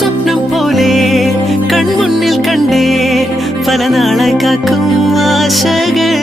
സ്വപ്നം പോലെ കൺമുന്നിൽ കണ്ടേ പല നാളായി കാക്കും ആശകൾ